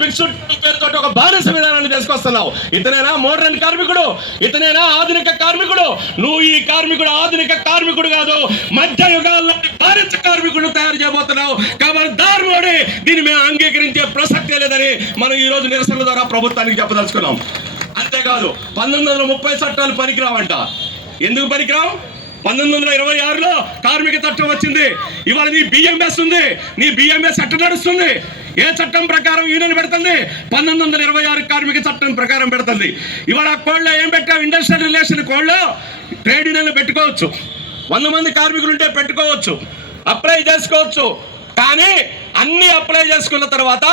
Fixed పేరుతో ఒక బానిస విధానాన్ని తీసుకొస్తున్నావు. ఇతనేనా మోడర్న్ కార్మికుడు? ఇతనేనా ఆధునిక కార్మికుడు? నువ్వు ఈ కార్మికుడు ఆధునిక కార్మికుడు కాదు, మధ్య యుగాల్లో బానిస కార్మికుడు తయారు చేయబోతున్నావు. ఖబర్దార్ మోడీ, దీన్ని మేము అంగీకరించే ప్రసక్తే లేదని మనం ఈ రోజు నిరసనల ద్వారా ప్రభుత్వానికి చెప్పదలుచుకున్నాం. అంతేకాదు 1930 చట్టాలు పనికిరావంట. ఎందుకు పనికిరావు? 1926లో కార్మిక చట్టం వచ్చింది. ఇవాళ నీ బిఎంఎస్ ఉంది. నీ బిఎంఎస్ ఎట్ట నడుస్తుంది? ఏ చట్టం ప్రకారం యూనియన్ పెడుతుంది? 1926 కార్మిక చట్టం ప్రకారం పెడుతుంది. ఇవాళ కోడ్లో ఏం పెట్టావు? ఇండస్ట్రియల్ రిలేషన్ కోడ్లో ట్రేడ్ యూనియన్లు పెట్టుకోవచ్చు, 100 మంది కార్మికులు ఉంటే పెట్టుకోవచ్చు, అప్లై చేసుకోవచ్చు. కానీ అన్ని అప్లై చేసుకున్న తర్వాత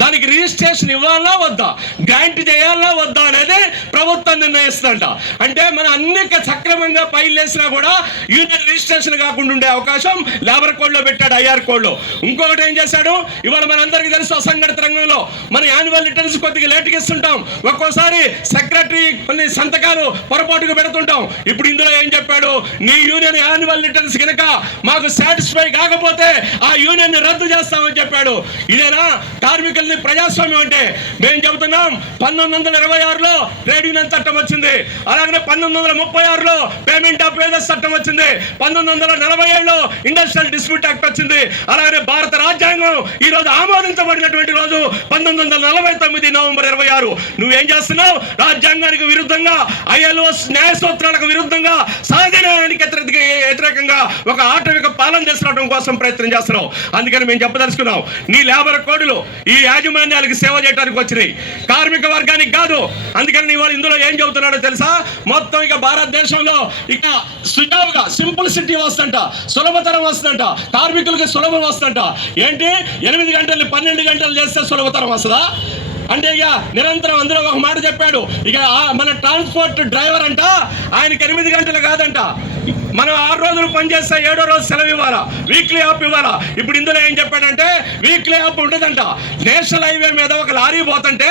దానికి రిజిస్ట్రేషన్ ఇవ్వాలా వద్దా, గ్రాంట్ చేయాలా వద్దా అనేది ప్రభుత్వం నిర్ణయిస్తుందంట. అంటే మనం అన్ని సక్రమంగా ఫైల్ వేసినా కూడా యూనియన్ రిజిస్ట్రేషన్ కాకుండా ఉండే అవకాశం లేబర్ కోడ్లో పెట్టాడు, ఐఆర్ కోడ్లో. ఇంకొకటి ఏం చేశాడు? ఇవాళ మనందరికీ తెలుసు, అసంఘటిత రంగంలో మన యాన్యువల్ రిటర్న్స్ కొద్దిగా లేట్గా ఇస్తుంటాం, ఒక్కోసారి సెక్రటరీ కొన్ని సంతకాలు పొరపాటుగా పెడుతుంటాం. ఇప్పుడు ఇందులో ఏం చెప్పాడు? నీ యూనియన్ యాన్యువల్ రిటర్న్స్ కనుక మాకు సాటిస్ఫై కాకపోతే ఆ యూనియన్ రద్దు చేస్తామని చెప్పాడు. ఇదేనా కార్మికులు ప్రజాస్వామ్యం అంటే? మేము చెబుతున్నాం, 1926లో ట్రేడ్ యూనియన్ చట్టం వచ్చింది, అలాగే 1936లో పేమెంట్ ఆఫ్ వేజెస్ చట్టం వచ్చింది, 1947లో ఇండస్ట్రియల్ డిస్ప్యూట్ యాక్ట్ వచ్చింది, అలాగే భారత రాజ్యాంగం ఈ రోజు ఆమోదించబడినటువంటి రోజు 1949 నవంబర్ 26. నువ్వేం చేస్తున్నావు? రాజ్యాంగానికి విరుద్ధంగా, ఐఎల్ఓ న్యాయ సూత్రాలకు విరుద్ధంగా, సహజ న్యాయానికి వ్యతిరేకంగా ఒక ఆటవిక పాలన తీసుకురావడం కోసం ప్రయత్నం చేస్తున్నావు. అందుకని మేము చెప్పదలుచుకున్నాం, నీ లేబర్ కోడ్లు ఈ యాజమాన్యాలకు సేవ చేయడానికి వచ్చినాయి, కార్మిక వర్గానికి కాదు. అందుకని ఇవాళ ఇందులో ఏం చెబుతున్నాడో తెలుసా? మొత్తం ఇక భారతదేశంలో ఇక సుజావుగా సింప్లిసిటీ వస్తుందంట, సులభతరం వస్తుందంట, కార్మికులకి సులభం వస్తుందంట. ఏంటి 8 గంటలు 12 గంటలు చేస్తే సులభతరం వస్తుందా? అంటే ఇక నిరంతరం అందులో ఒక మాట చెప్పాడు, ఇక మన ట్రాన్స్పోర్ట్ డ్రైవర్ అంట, ఆయనకి 8 గంటలు కాదంట, మనం 6 రోజులు పనిచేస్తే 7వ రోజు సెలవు ఇవ్వాలా, వీక్లీ ఆఫ్ ఇవ్వాలా. ఇప్పుడు ఇందులో ఏం చెప్పాడంటే వీక్లీ ఆఫ్ ఉండదంట. నేషనల్ హైవే మీద ఒక లారీ పోతుంటే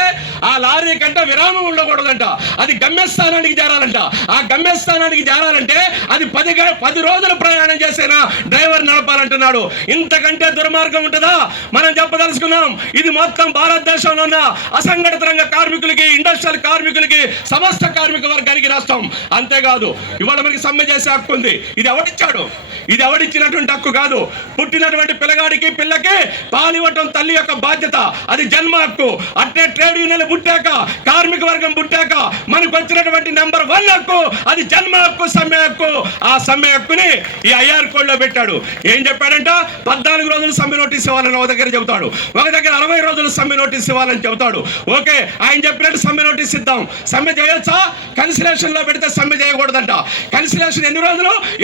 ఆ లారీ కంటే విరామం ఉండకూడదంట, అది గమ్యస్థానానికి చేరాలంట. ఆ గమ్యస్థానానికి చేరాలంటే అది 10 రోజులు ప్రయాణం చేసేనా డ్రైవర్ నడపాలంటున్నాడు. ఇంతకంటే దుర్మార్గం ఉంటుందా? మనం చెప్పదలుచుకున్నాం, ఇది మొత్తం భారతదేశంలో ఉన్న అసంఘటిత రంగ కార్మికులకి, ఇండస్ట్రియల్ కార్మికులకి, సమస్త కార్మిక వర్గానికి నష్టం. అంతేకాదు ఇవాళ మనకి సమ్మె చేసే హక్కు ఉంది. ఇది ఎవడిచ్చాడు? ఇది ఎవడిచ్చినటువంటి హక్కు కాదు. పుట్టినటువంటి పిల్లగాడికి పిల్లకి పాలివ్వటం తల్లి యొక్క బాధ్యత, అది జన్మ హక్కు. అట్టే ట్రేడ్ యూనియన్లు పుట్టాక, కార్మిక వర్గం పుట్టాక మనకు వచ్చినటువంటి నెంబర్ 1 హక్కు అది జన్మ హక్కు, సమ్మె హక్కు. ఆ సమ్మె హక్కుని ఈ ఐఆర్ కోడ్లో పెట్టాడు. ఏం చెప్పాడంట? 14 రోజులు సమ్మె నోటీస్ ఇవ్వాలని ఒక దగ్గర చెబుతాడు, ఒక దగ్గర 40 రోజులు సమ్మె నోటీస్ ఇవ్వాలని చెబుతాడు. ఓకే, ఆయన చెప్పినట్టు సమ్మె నోటీస్ ఇద్దాం. సమ్మె చేయొచ్చా? కన్సిలేషన్ లో పెడితే సమ్మె చేయకూడదంట. కన్సిలేషన్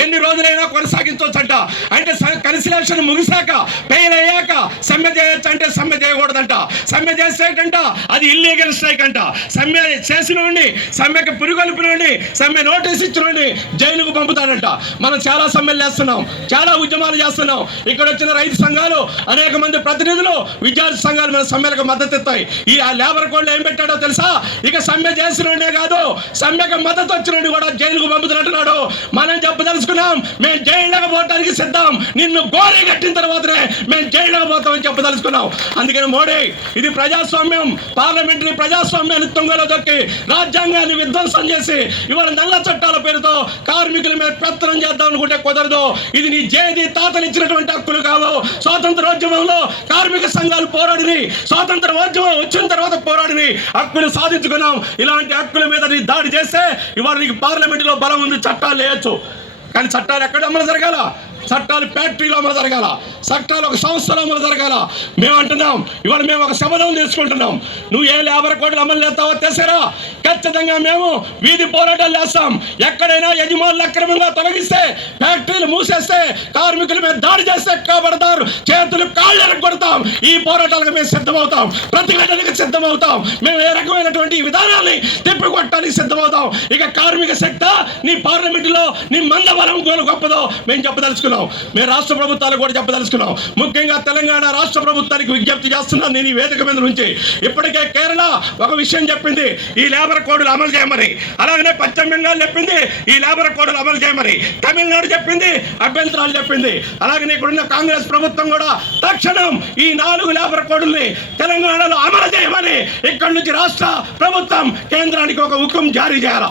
ఎన్ని రోజులైనా కొనసాగించవచ్చంట. అంటే కన్సిలేషన్ ముగిసాక, ఫెయిల్ అయ్యాక సమ్మె చేయొచ్చు అంటే సమ్మె చేయకూడదంట. సమ్మె చేసేటంట అది ఇల్లీగల్ స్ట్రైక్ అంట. సమ్మె చేసినోడిని, సమ్మెకి పురుగొల్పినోడిని, సమ్మె నోటీస్ ఇచ్చినోడిని జైలుకు పంపుతాడంట. మనం చాలా సమ్మెలు చేస్తున్నాం, చాలా ఉద్యమాలు చేస్తున్నాం. ఇక్కడ వచ్చిన రైతు సంఘాలు, అనేక మంది ప్రతినిధులు, విద్యార్థి సంఘాలు మన సమ్మెలకు మద్దతు ఇస్తాయి. ఈ లేబర్ కోడ్లో ఏం పెట్టాడో తెలుసా? ఇక సమ్మె చేసినోడే కాదు, సమ్మెకు మద్దతు వచ్చినోడిని కూడా జైలుకు పంపుతున్నట్టున్నాడు. మనం చెప్పదలుచుకున్నాం, మేము జైలుకు పోవడానికి సిద్ధం, నిన్ను గోరీ కట్టిన తర్వాతనే మేము జైలుకు పోతామని చెప్పదలుచుకున్నాం. అందుకని మోడీ, ఇది ప్రజాస్వామ్యం, పార్లమెంటరీ ప్రజాస్వామ్యాన్ని తుంగలో దొక్కి రాజ్యాంగాన్ని విధ్వంసం చేసి ఇవాళ నల్ల చట్టాల పేరుతో కార్మికుల మీద పెత్తనం చేద్దాం అనుకుంటే కుదరదు. ఇది నీ జేది తాతలు ఇచ్చినటువంటి హక్కులు కావు. స్వాతంత్రోద్యమంలో కార్మిక సంఘాలు పోరాడిని, స్వాతంత్రోద్యమం వచ్చిన తర్వాత పోరాడిని హక్కులు సాధించుకున్నాం. ఇలాంటి హక్కుల మీద నీ దాడి చేస్తే ఇవాళ నీకు పార్లమెంటులో బలం ఉంది, చట్టాలు వేయచ్చు. కానీ చట్టాలు ఎక్కడ అమలు జరగాల? చట్టాలు ఫ్యాక్టరీలో అమలు జరగాల, చట్టాలు ఒక సంస్థలో అమలు జరగాల. మేము అంటున్నాం, ఇవాళ మేము ఒక శపథం తీసుకుంటున్నాం, నువ్వు ఏ లేబర్ కోడ్లు అమలు చేస్తావో తెసారా ఖచ్చితంగా మేము వీధి పోరాటాలు చేస్తాం. ఎక్కడైనా యజమానులు అక్రమంగా తొలగిస్తే, ఫ్యాక్టరీలు మూసేస్తే, కార్మికుల మీద దాడి చేస్తే కాబడతారు, చేతులు కాళ్ళు కొడతాం. ఈ పోరాటాలకు మేము సిద్ధమవుతాం, ప్రతిఘటనకు సిద్ధమవుతాం. మేము ఏ రకమైనటువంటి విధానాన్ని తిప్పికొట్టడానికి సిద్ధమవుతాం. ఇక కార్మిక శక్తి నీ పార్లమెంటులో నీ మందబలం గొప్పదో మేము చెప్పదలుచుకున్నాం. మేము రాష్ట్ర ప్రభుత్వాలకు కూడా చెప్పదలుచుకున్నాం. ముఖ్యంగా తెలంగాణ రాష్ట్ర ప్రభుత్వానికి విజ్ఞప్తి చేస్తున్నాను నేను ఈ వేదిక మీద నుంచి. ఇప్పటికే కేరళ ఒక విషయం చెప్పింది, ఈ లేబర్ కోడ్లు అమలు చేయమని. అలాగనే పశ్చిమ బెంగాల్ చెప్పింది ఈ లేబర్ కోడ్లు అమలు చేయమని. తమిళనాడు చెప్పింది, అభ్యంతరాలు చెప్పింది. అలాగనే ఇక్కడున్న కాంగ్రెస్ ప్రభుత్వం కూడా తక్షణం ఈ 4 లేబర్ కోడ్లని తెలంగాణలో అమలు చేయమని ఇక్కడి నుంచి రాష్ట్ర ప్రభుత్వం కేంద్రానికి ఒక హుకుం జారీ చేయాలి.